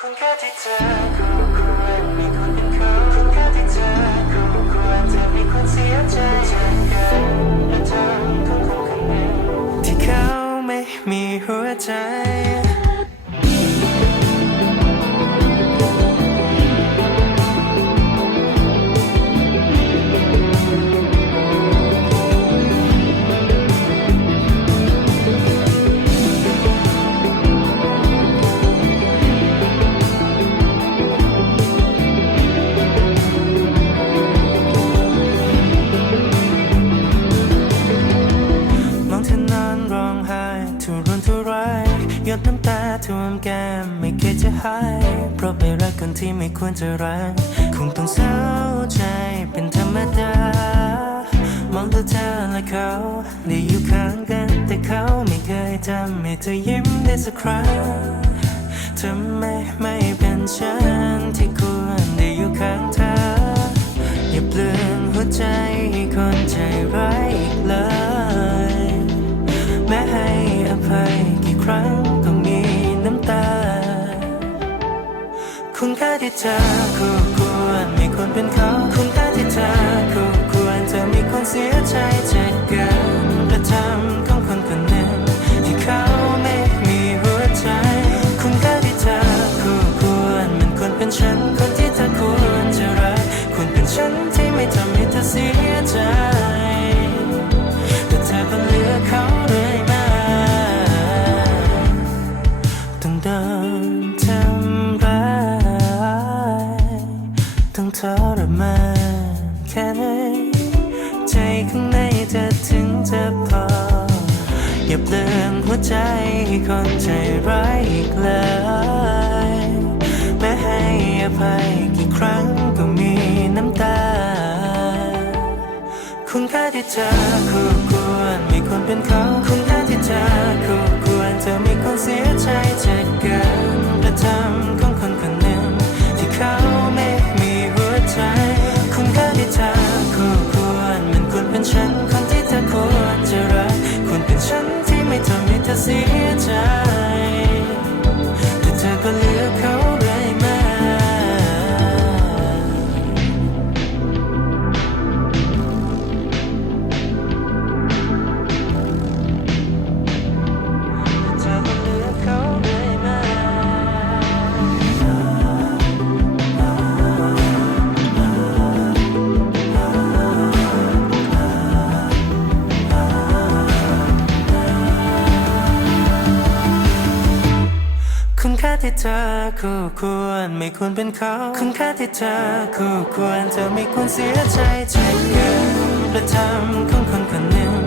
คุณค่าที่เธอคู่ควรมีคนเป็นเขาคุณค่าที่เธอคู่ควรจะมีคนเสีย ดน้ำตาท่วมแก้มไม่เคยจะหาย เพราะไปรักคนที่ไม่ควรจะรัก คงต้องเศร้าใจเป็นธรรมดามองดูเธอและเขาได้อยู่ข้างกัน แต่เขาไม่เคยทำให้เธอยิ้มได้สักครั้งทำไมไม่เป็นฉันที่ควรได้อยู่ข้างเธอ อย่าเปลืองหัวใจให้คนใจร้ายอีกเลย แม้ให้อภัยกี่ครั้ง ที่เธอคู่ควรมีคนเป็นเขา รมานแค่ไหนใจข้างในจะถึงจะพอ อย่าเปลืองหัวใจให้คนใจร้ายอีกเลยแม้ให้อภัยกี่ครั้งก็มีน้ำตา คุณค่าที่เธอคู่ควรมีคนเป็นเขา ท ที่เธอคู่ควรไม่ควรเป็นเขาคุณค่าที่เธอคู่ควรเธอไม่ควรเสียใจจเกินประทำของคนคนหนึ่ง